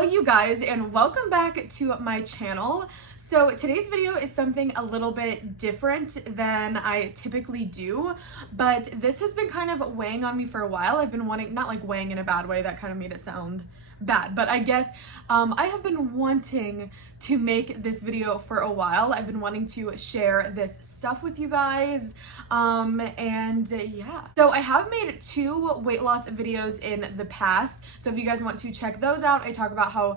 Hello you guys, and welcome back to my channel. So today's video is something a little bit different than I typically do, but this has been kind of weighing on me for a while. I've been wanting, not like weighing in a bad way, that kind of made it sound bad, but I guess I have been wanting to make this video for a while. I've been wanting to share this stuff with you guys, and yeah. So I have made 2 weight loss videos in the past, so if you guys want to check those out, I talk about how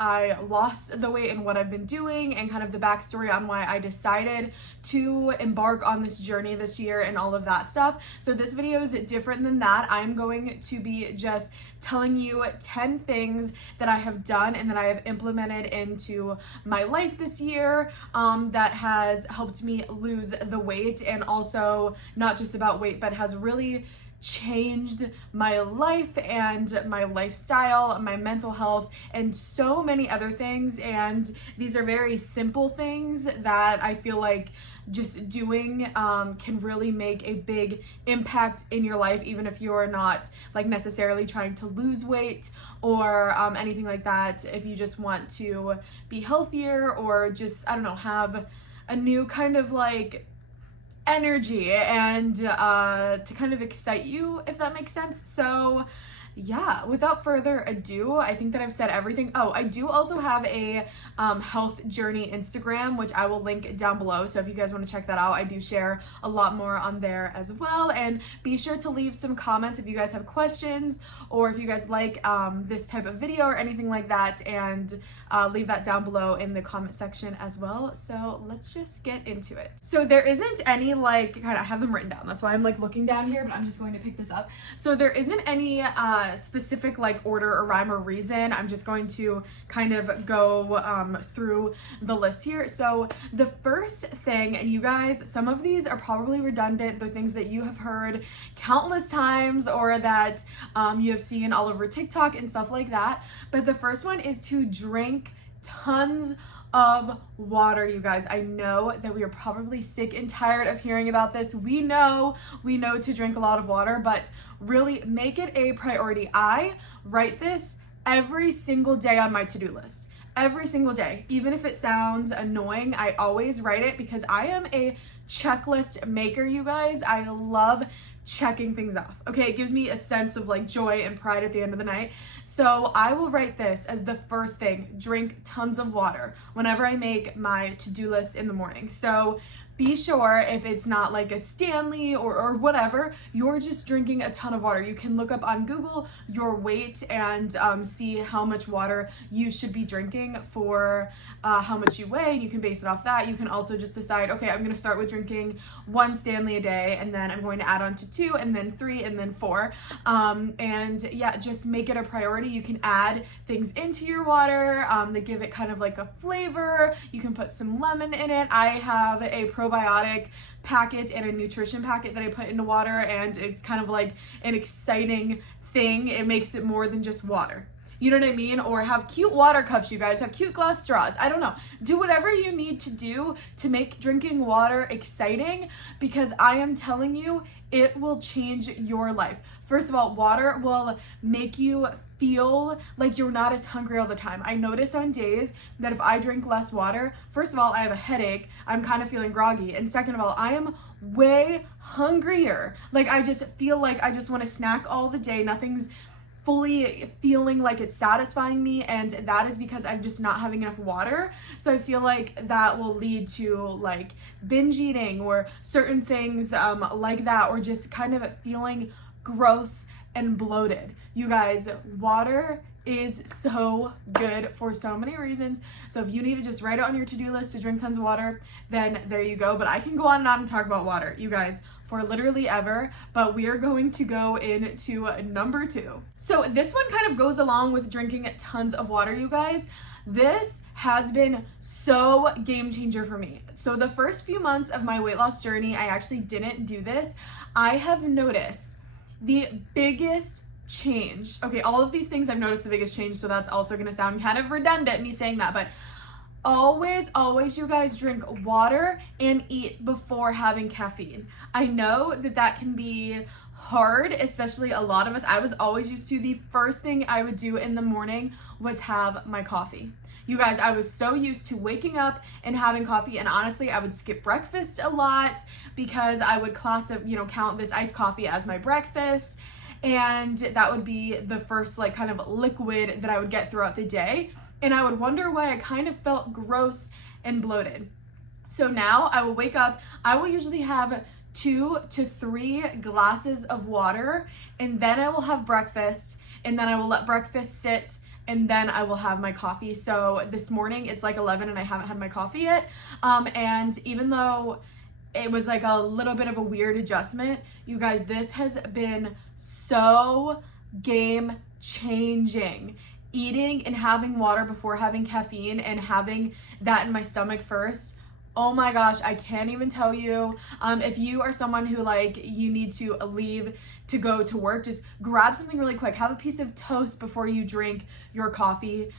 I lost the weight and what I've been doing and kind of the backstory on why I decided to embark on this journey this year and all of that stuff. So this video is different than that. I'm going to be just telling you 10 things that I have done and that I have implemented into my life this year that has helped me lose the weight, and also not just about weight, but has really changed my life and my lifestyle, my mental health, and so many other things. And these are very simple things that I feel like just doing can really make a big impact in your life, even if you're not like necessarily trying to lose weight or anything like that. If you just want to be healthier or just, I don't know, have a new kind of like energy and to kind of excite you, if that makes sense. So yeah, without further ado, I think that I've said everything. Oh, I do also have a health journey Instagram, which I will link down below. So if you guys want to check that out, I do share a lot more on there as well. And be sure to leave some comments if you guys have questions, or if you guys like this type of video or anything like that, and leave that down below in the comment section as well. So let's just get into it. So there isn't any like, I have them written down, that's why I'm like looking down here, but I'm just going to pick this up. So there isn't any specific like order or rhyme or reason. I'm just going to kind of go through the list here. So the first thing, and you guys, some of these are probably redundant, they're things that you have heard countless times or that you have seen all over TikTok and stuff like that, but the first one is to drink tons of water. You guys, I know that we are probably sick and tired of hearing about this. We know to drink a lot of water, but really make it a priority. I write this every single day on my to-do list. Every single day. Even if it sounds annoying, I always write it because I am a checklist maker, you guys. I love checking things off. Okay, it gives me a sense of like joy and pride at the end of the night. So I will write this as the first thing: drink tons of water whenever I make my to-do list in the morning. So be sure, if it's not like a Stanley or whatever, you're just drinking a ton of water. You can look up on Google your weight and see how much water you should be drinking for how much you weigh. You can base it off that. You can also just decide, okay, I'm going to start with drinking 1 Stanley a day, and then I'm going to add on to 2, and then 3, and then 4. And yeah, just make it a priority. You can add things into your water that give it kind of like a flavor. You can put some lemon in it. I have a probiotic packet and a nutrition packet that I put into water, and it's kind of like an exciting thing. It makes it more than just water. You know what I mean? Or have cute water cups, you guys. Have cute glass straws. I don't know. Do whatever you need to do to make drinking water exciting, because I am telling you, it will change your life. First of all, water will make you feel like you're not as hungry all the time. I notice on days that if I drink less water, first of all, I have a headache, I'm kind of feeling groggy, and second of all, I am way hungrier. Like, I just feel like I just want to snack all the day. Nothing's fully feeling like it's satisfying me, and that is because I'm just not having enough water. So I feel like that will lead to like binge eating or certain things like that, or just kind of feeling gross and bloated. You guys, water is so good for so many reasons. So if you need to just write it on your to-do list to drink tons of water, then there you go. But I can go on and on and talk about water, you guys, for literally ever, but we are going to go into number 2. So this one kind of goes along with drinking tons of water, you guys. This has been so game changer for me. So the first few months of my weight loss journey, I actually didn't do this. I have noticed the biggest change. Okay, all of these things I've noticed the biggest change, so that's also gonna sound kind of redundant, me saying that, but always you guys drink water and eat before having caffeine. I know that that can be hard, especially a lot of us. I was always used to the first thing I would do in the morning was have my coffee. You guys, I was so used to waking up and having coffee, and honestly, I would skip breakfast a lot because I would count this iced coffee as my breakfast, and that would be the first like kind of liquid that I would get throughout the day, and I would wonder why I kind of felt gross and bloated. So now I will wake up, I will usually have 2 to 3 glasses of water, and then I will have breakfast, and then I will let breakfast sit, and then I will have my coffee. So this morning it's like 11 and I haven't had my coffee yet. And even though it was like a little bit of a weird adjustment, you guys, this has been so game changing. Eating and having water before having caffeine and having that in my stomach first. Oh my gosh, I can't even tell you. If you are someone who like you need to leave to go to work, just grab something really quick. Have a piece of toast before you drink your coffee.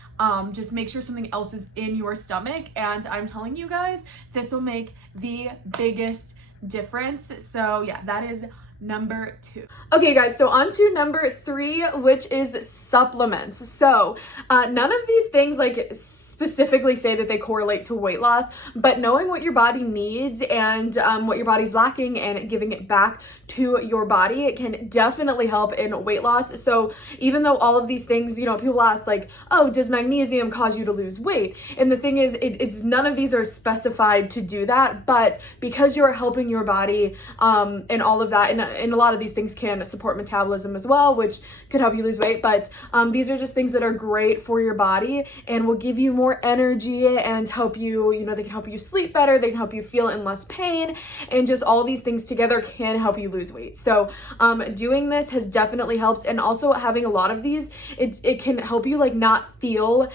Just make sure something else is in your stomach. And I'm telling you guys, this will make the biggest difference. So yeah, that is number 2. Okay guys, so on to number 3, which is supplements. So none of these things like specifically say that they correlate to weight loss, but knowing what your body needs and what your body's lacking and giving it back to your body, it can definitely help in weight loss. So even though all of these things, you know, people ask like, oh, does magnesium cause you to lose weight? And the thing is, it's none of these are specified to do that, but because you're helping your body and all of that, and a lot of these things can support metabolism as well, which could help you lose weight, but these are just things that are great for your body and will give you more energy and help you, you know, they can help you sleep better, they can help you feel in less pain, and just all these things together can help you lose weight. So doing this has definitely helped, and also having a lot of these, it can help you like not feel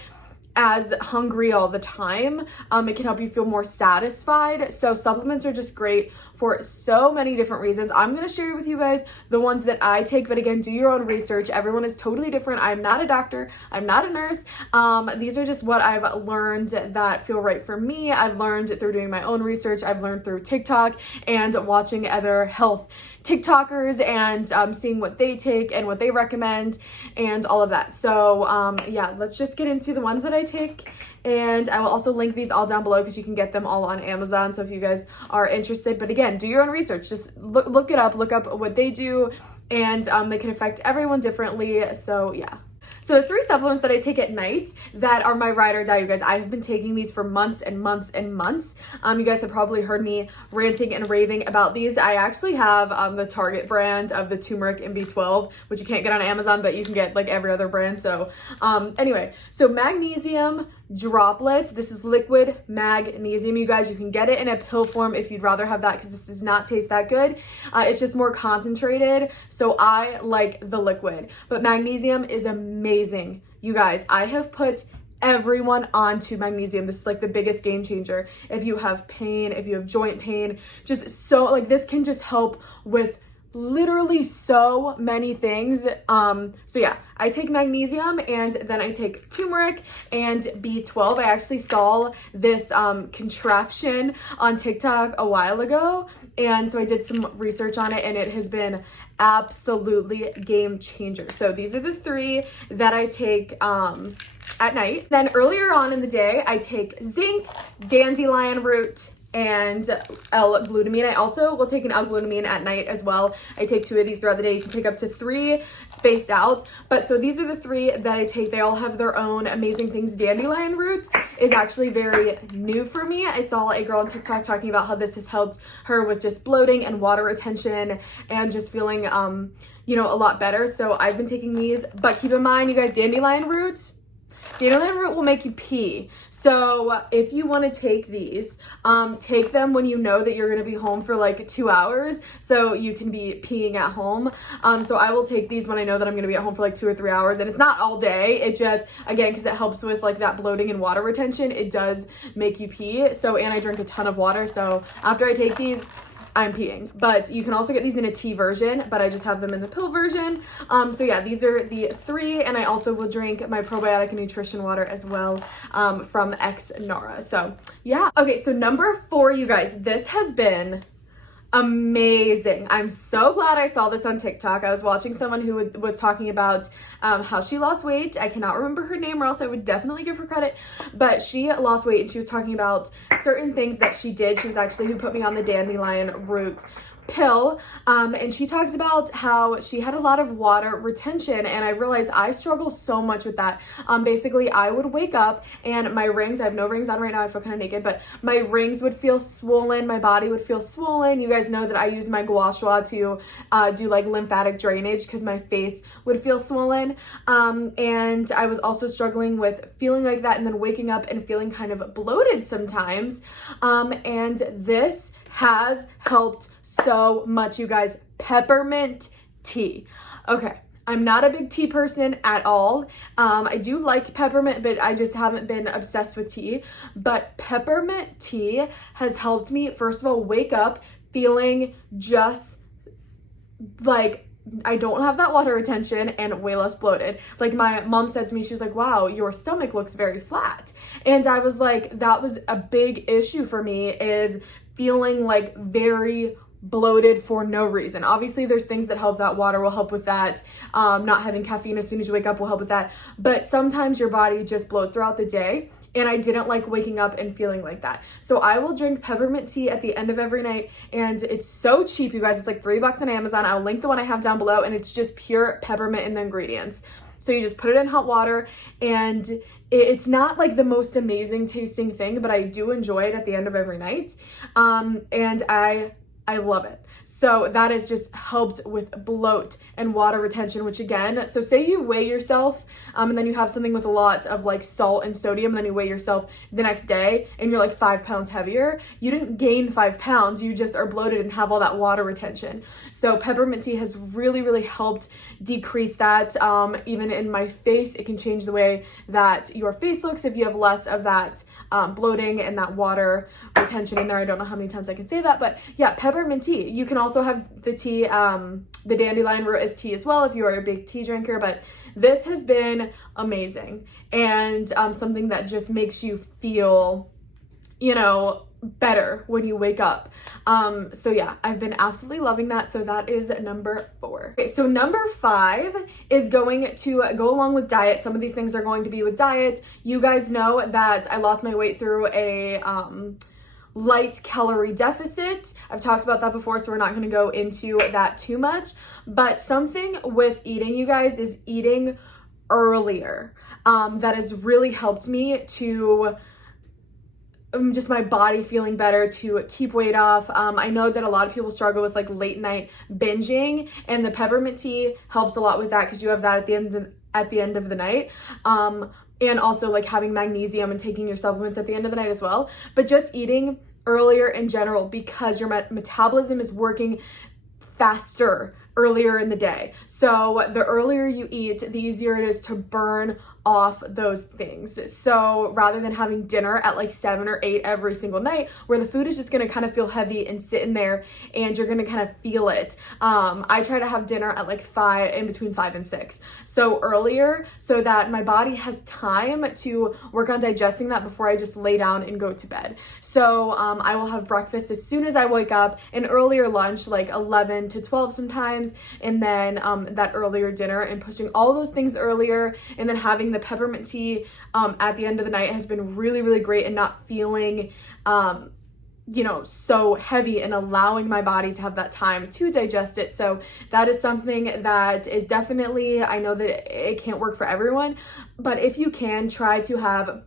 as hungry all the time. It can help you feel more satisfied. So supplements are just great for so many different reasons. I'm gonna share with you guys the ones that I take, but again, do your own research. Everyone is totally different. I'm not a doctor, I'm not a nurse. These are just what I've learned that feel right for me. I've learned through doing my own research. I've learned through TikTok and watching other health TikTokers and seeing what they take and what they recommend and all of that. So yeah, let's just get into the ones that I take. And I will also link these all down below because you can get them all on Amazon. So if you guys are interested, but again, do your own research. Just look it up, look up what they do, and they can affect everyone differently. So yeah. So the 3 supplements that I take at night that are my ride or die, you guys, I've been taking these for months and months and months. You guys have probably heard me ranting and raving about these. I actually have the Target brand of the turmeric and B12, which you can't get on Amazon, but you can get like every other brand. So anyway, so magnesium droplets. This is liquid magnesium, you guys. You can get it in a pill form if you'd rather have that, because this does not taste that good. It's just more concentrated, so I like the liquid, but magnesium is amazing, you guys. I have put everyone onto magnesium. This is like the biggest game changer. If you have pain, if you have joint pain, just so like this can just help with literally so many things. So yeah, I take magnesium, and then I take turmeric and B12. I actually saw this contraption on TikTok a while ago, and so I did some research on it, and it has been absolutely game changer. So these are the 3 that I take at night. Then earlier on in the day, I take zinc, dandelion root, and L-glutamine. I also will take an L-glutamine at night as well. I take 2 of these throughout the day. You can take up to 3 spaced out. But so these are the 3 that I take. They all have their own amazing things. Dandelion root is actually very new for me. I saw a girl on TikTok talking about how this has helped her with just bloating and water retention and just feeling, you know, a lot better. So I've been taking these, but keep in mind, you guys, dandelion root will make you pee. So if you want to take these, take them when you know that you're going to be home for like 2 hours, so you can be peeing at home. So I will take these when I know that I'm going to be at home for like 2 or 3 hours, and it's not all day. It just, again, because it helps with like that bloating and water retention, it does make you pee. So, and I drink a ton of water, so after I take these, I'm peeing. But you can also get these in a tea version, but I just have them in the pill version. So yeah, these are the 3, and I also will drink my probiotic and nutrition water as well from Xnara. So yeah. Okay, so number 4, you guys, this has been amazing. I'm so glad I saw this on TikTok. I was watching someone who was talking about how she lost weight. I cannot remember her name or else I would definitely give her credit, but she lost weight and she was talking about certain things that she did. She was actually who put me on the dandelion root pill, and she talks about how she had a lot of water retention, and I realized I struggle so much with that. Basically I would wake up and my rings, I have no rings on right now, I feel kind of naked, but my rings would feel swollen, my body would feel swollen. You guys know that I use my gua sha to do like lymphatic drainage because my face would feel swollen, and I was also struggling with feeling like that and then waking up and feeling kind of bloated sometimes, and this has helped so much, you guys. Peppermint tea. Okay, I'm not a big tea person at all. I do like peppermint, but I just haven't been obsessed with tea. But peppermint tea has helped me, first of all, wake up feeling just like I don't have that water retention and way less bloated. Like my mom said to me, she was like, wow, your stomach looks very flat. And I was like, that was a big issue for me, is feeling like very bloated for no reason. Obviously there's things that help. That water will help with that. Not having caffeine as soon as you wake up will help with that. But sometimes your body just bloats throughout the day. And I didn't like waking up and feeling like that. So I will drink peppermint tea at the end of every night. And it's so cheap, you guys. It's like $3 on Amazon. I'll link the one I have down below. And it's just pure peppermint in the ingredients. So you just put it in hot water, and it's not like the most amazing tasting thing, but I do enjoy it at the end of every night. And I love it. So that has just helped with bloat and water retention, which again, so say you weigh yourself, and then you have something with a lot of like salt and sodium, and then you weigh yourself the next day and you're like 5 pounds heavier. You didn't gain 5 pounds, you just are bloated and have all that water retention. So peppermint tea has really, really helped decrease that. Even in my face, it can change the way that your face looks if you have less of that bloating and that water retention in there. I don't know how many times I can say that, but yeah, peppermint tea. You can also have the tea, the dandelion root as tea as well if you are a big tea drinker, but this has been amazing, and something that just makes you feel, you know, better when you wake up. So yeah, I've been absolutely loving that. So that is number 4. Okay, so number 5 is going to go along with diet. Some of these things are going to be with diet. You guys know that I lost my weight through a light calorie deficit. I've talked about that before, so we're not going to go into that too much. But something with eating, you guys, is eating earlier. That has really helped me to just my body feeling better, to keep weight off. I know that a lot of people struggle with like late night binging, and the peppermint tea helps a lot with that because you have that at the end of the night. And also like having magnesium and taking your supplements at the end of the night as well. But just eating earlier in general, because your metabolism is working faster earlier in the day. So the earlier you eat, the easier it is to burn off those things. So rather than having dinner at like 7 or 8 every single night, where the food is just gonna kind of feel heavy and sit in there and you're gonna kind of feel it. I try to have dinner at like 5, in between 5 and 6. So earlier, so that my body has time to work on digesting that before I just lay down and go to bed. So I will have breakfast as soon as I wake up, an earlier lunch, like 11 to 12 sometimes, and then that earlier dinner, and pushing all those things earlier, and then having the peppermint tea at the end of the night has been really, really great, and not feeling you know, so heavy, and allowing my body to have that time to digest it. So that is something that is definitely, I know that it can't work for everyone, but if you can, try to have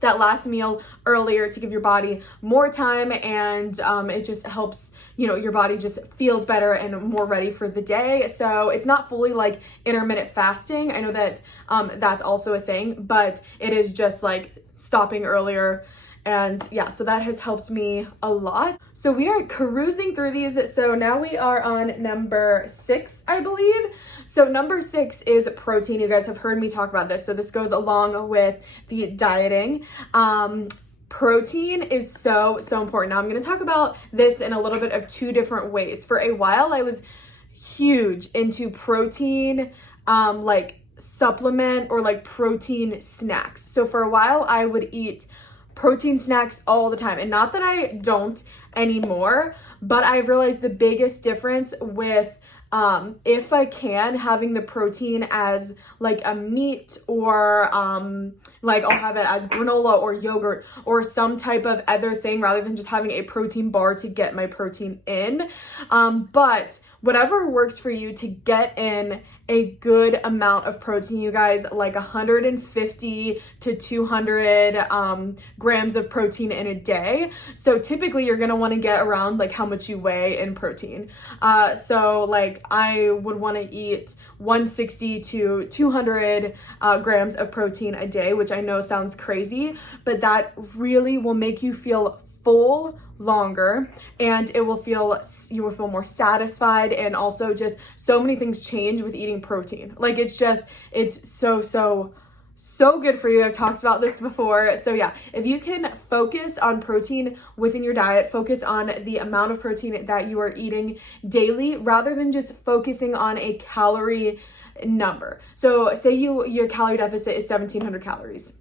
that last meal earlier to give your body more time, and it just helps, you know, your body just feels better and more ready for the day. So it's not fully like intermittent fasting. I know that that's also a thing, but it is just like stopping earlier. And yeah, so that has helped me a lot. So we are cruising through these. So now we are on number 6, I believe. So number 6 is protein. You guys have heard me talk about this. So this goes along with the dieting. Protein is so, so important. Now I'm going to talk about this in a little bit of 2 different ways. For a while, I was huge into protein, like supplement or like protein snacks. So for a while, I would eat protein snacks all the time. And not that I don't anymore, but I've realized the biggest difference with if I can, having the protein as like a meat or like I'll have it as granola or yogurt or some type of other thing rather than just having a protein bar to get my protein in. But whatever works for you to get in a good amount of protein, you guys, like 150 to 200 grams of protein in a day. So typically you're gonna want to get around like how much you weigh in protein. So like I would want to eat 160 to 200 grams of protein a day, which I know sounds crazy, but that really will make you feel full longer, and you will feel more satisfied, and also just so many things change with eating protein. Like it's so good for you. I've talked about this before. So yeah, if you can focus on protein within your diet, focus on the amount of protein that you are eating daily rather than just focusing on a calorie number. So say your calorie deficit is 1,700 calories.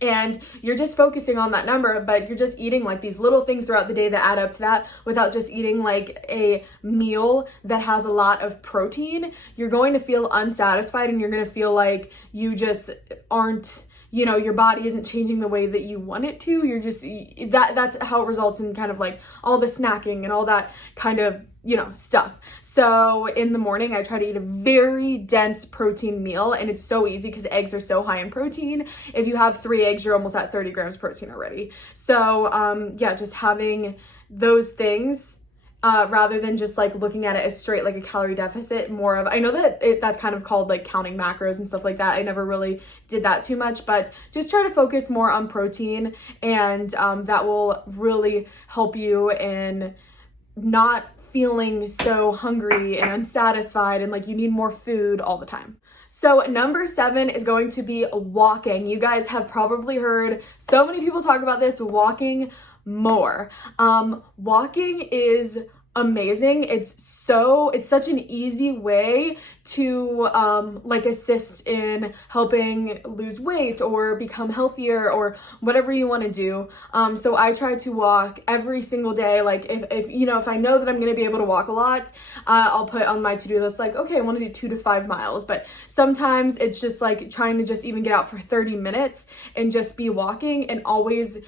And you're just focusing on that number, but you're just eating like these little things throughout the day that add up to that without just eating like a meal that has a lot of protein. You're going to feel unsatisfied, and you're going to feel like you just aren't, you know, your body isn't changing the way that you want it to. You're just, that's how it results in kind of like all the snacking and all that kind of, you know, stuff. So in the morning, I try to eat a very dense protein meal, and it's so easy because eggs are so high in protein. If you have 3 eggs, you're almost at 30 grams protein already. So yeah, just having those things rather than just like looking at it as straight like a calorie deficit, more of, I know that that's kind of called like counting macros and stuff like that. I never really did that too much, but just try to focus more on protein, and that will really help you in not feeling so hungry and unsatisfied and like you need more food all the time. So number 7 is going to be walking. You guys have probably heard so many people talk about this, walking more. Walking is amazing. It's such an easy way to like assist in helping lose weight or become healthier or whatever you want to do. So I try to walk every single day. Like if you know, if I know that I'm going to be able to walk a lot, I'll put on my to-do list like, okay, I want to do 2 to 5 miles. But sometimes it's just like trying to just even get out for 30 minutes and just be walking, and always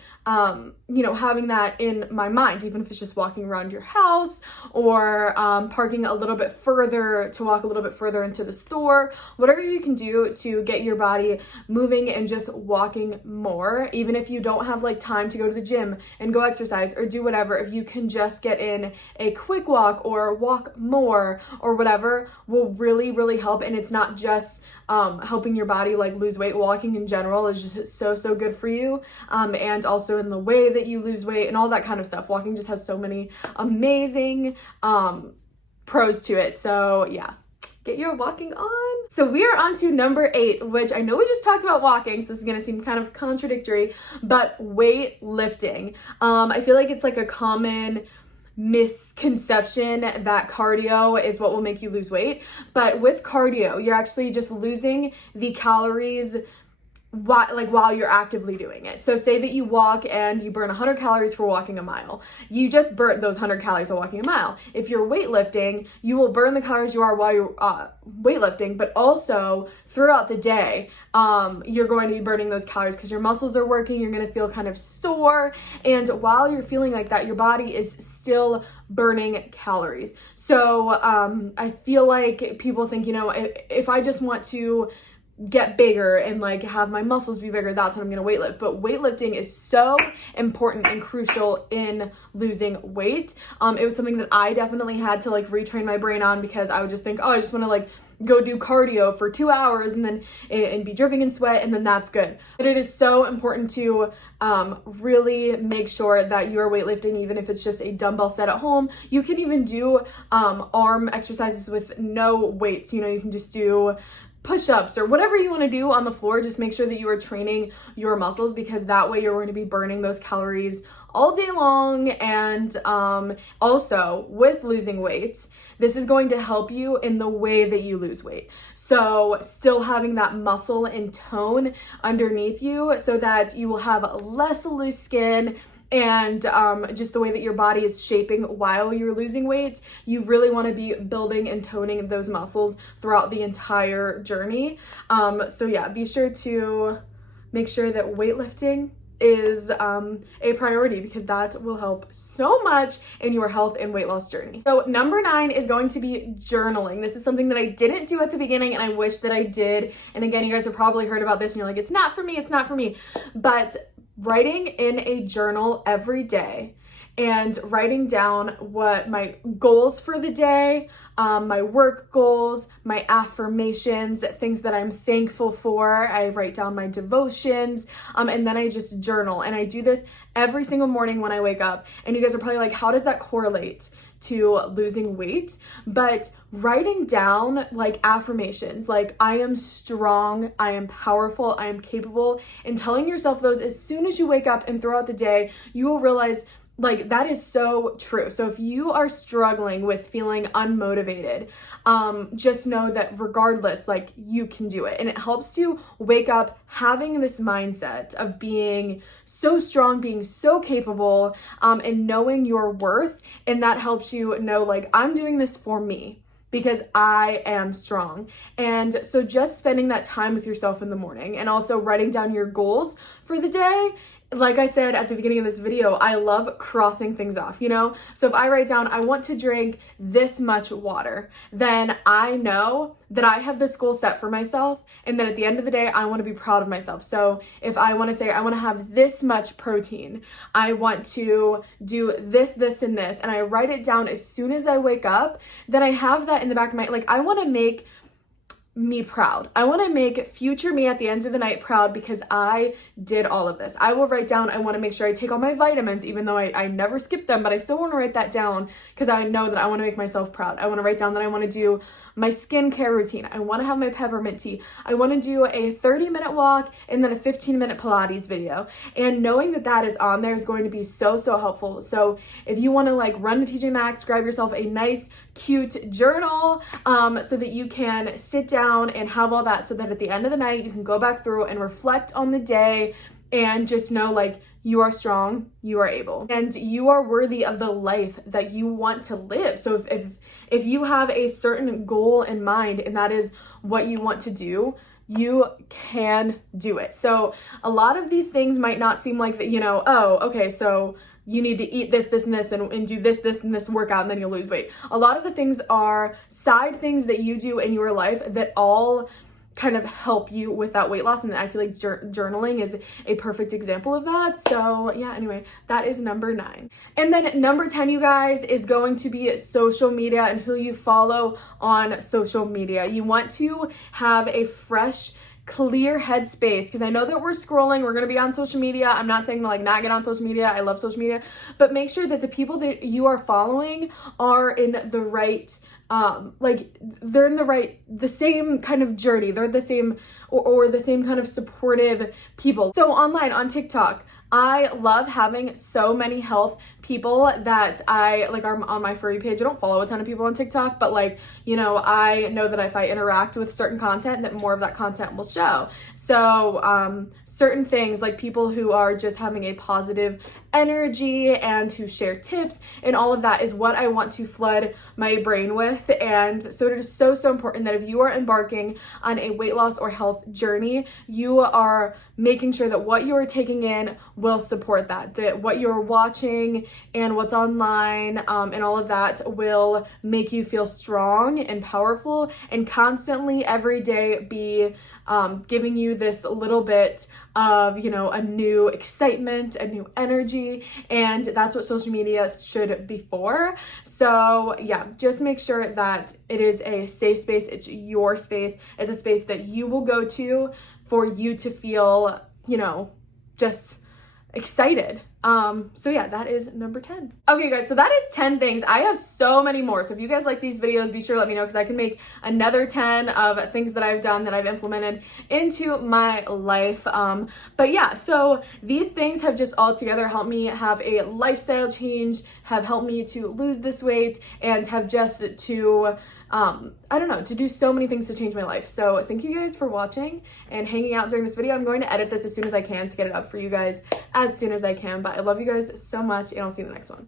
you know, having that in my mind, even if it's just walking around your house or parking a little bit further to walk a little bit further into the store, whatever you can do to get your body moving and just walking more. Even if you don't have like time to go to the gym and go exercise or do whatever, if you can just get in a quick walk or walk more or whatever, will really, really help. And it's not just helping your body like lose weight. Walking in general is just so good for you, and also in the way that you lose weight and all that kind of stuff. Walking just has so many amazing pros to it. So yeah, get your walking on. So we are on to number 8, which I know we just talked about walking, so this is gonna seem kind of contradictory, but weightlifting. I feel like it's like a common misconception that cardio is what will make you lose weight, but with cardio, you're actually just losing the calories while you're actively doing it. So say that you walk and you burn 100 calories for walking a mile. You just burn those 100 calories while walking a mile. If you're weightlifting, you will burn the calories you are while you're weightlifting, but also throughout the day, you're going to be burning those calories because your muscles are working. You're going to feel kind of sore, and while you're feeling like that, your body is still burning calories. So I feel like people think, you know, if I just want to get bigger and like have my muscles be bigger, that's when I'm gonna weightlift. But weightlifting is so important and crucial in losing weight. It was something that I definitely had to like retrain my brain on, because I would just think, oh, I just want to like go do cardio for 2 hours and then and be dripping in sweat, and then that's good. But it is so important to really make sure that you are weightlifting, even if it's just a dumbbell set at home. You can even do arm exercises with no weights. You know, you can just do push-ups or whatever you want to do on the floor. Just make sure that you are training your muscles, because that way you're going to be burning those calories all day long. And also with losing weight, this is going to help you in the way that you lose weight. So still having that muscle and tone underneath you so that you will have less loose skin, and just the way that your body is shaping while you're losing weight. You really want to be building and toning those muscles throughout the entire journey. So yeah, be sure to make sure that weightlifting is a priority, because that will help so much in your health and weight loss journey. So number 9 is going to be journaling. This is something that I didn't do at the beginning, and I wish that I did. And again, you guys have probably heard about this and you're like, it's not for me, it's not for me. But writing in a journal every day and writing down what my goals for the day, my work goals, my affirmations, things that I'm thankful for. I write down my devotions, and then I just journal. And I do this every single morning when I wake up. And you guys are probably like, how does that correlate to losing weight? But writing down like affirmations, like I am strong, I am powerful, I am capable, and telling yourself those as soon as you wake up and throughout the day, you will realize like that is so true. So if you are struggling with feeling unmotivated, just know that regardless, like you can do it. And it helps you wake up having this mindset of being so strong, being so capable, and knowing your worth. And that helps you know, like, I'm doing this for me, because I am strong. And so just spending that time with yourself in the morning, and also writing down your goals for the day. Like I said at the beginning of this video, I love crossing things off, you know? So if I write down, I want to drink this much water, then I know that I have this goal set for myself, and then at the end of the day, I want to be proud of myself. So if I want to say, I want to have this much protein, I want to do this, this, and this, and I write it down as soon as I wake up, then I have that in the back of my, like, I want to make me proud. I want to make future me at the end of the night proud, because I did all of this. I will write down, I want to make sure I take all my vitamins, even though I never skip them, but I still want to write that down, because I know that I want to make myself proud. I want to write down that I want to do my skincare routine. I want to have my peppermint tea. I want to do a 30-minute walk and then a 15-minute Pilates video. And knowing that that is on there is going to be so, so helpful. So if you want to like run to TJ Maxx, grab yourself a nice, cute journal, so that you can sit down and have all that, so that at the end of the night, you can go back through and reflect on the day and just know, like, you are strong, you are able, and you are worthy of the life that you want to live. So if you have a certain goal in mind, and that is what you want to do, you can do it. So a lot of these things might not seem like that, you know, oh, okay, so you need to eat this, this, and this, and do this, this, and this workout, and then you'll lose weight. A lot of the things are side things that you do in your life that all kind of help you with that weight loss, and I feel like journaling is a perfect example of that. So yeah, anyway, that is number 9. And then number 10, you guys, is going to be social media and who you follow on social media. You want to have a fresh, clear headspace, because I know that we're scrolling, we're going to be on social media. I'm not saying to like not get on social media. I love social media, but make sure that the people that you are following are in the right like they're in the same kind of journey. They're the same or the same kind of supportive people. So online, on TikTok, I love having so many health people that I like are on my For You page. I don't follow a ton of people on TikTok, but like, you know, I know that if I interact with certain content, that more of that content will show. So certain things, like people who are just having a positive energy and who share tips and all of that, is what I want to flood my brain with. And so it is so, so important that if you are embarking on a weight loss or health journey, you are making sure that what you are taking in will support that, that what you're watching and what's online, and all of that will make you feel strong and powerful, and constantly every day be giving you this little bit of, you know, a new excitement, a new energy, and that's what social media should be for. So yeah, just make sure that it is a safe space. It's your space. It's a space that you will go to for you to feel, you know, just excited So yeah, that is number 10. Okay guys, so that is 10 things. I have so many more. So if you guys like these videos, be sure to let me know because I can make another 10 of things that I've done that I've implemented into my life. But yeah, so these things have just all together helped me have a lifestyle change, have helped me to lose this weight, and have just to I don't know, to do so many things to change my life. So thank you guys for watching and hanging out during this video. I'm going to edit this as soon as I can to get it up for you guys as soon as I can. But I love you guys so much, and I'll see you in the next one.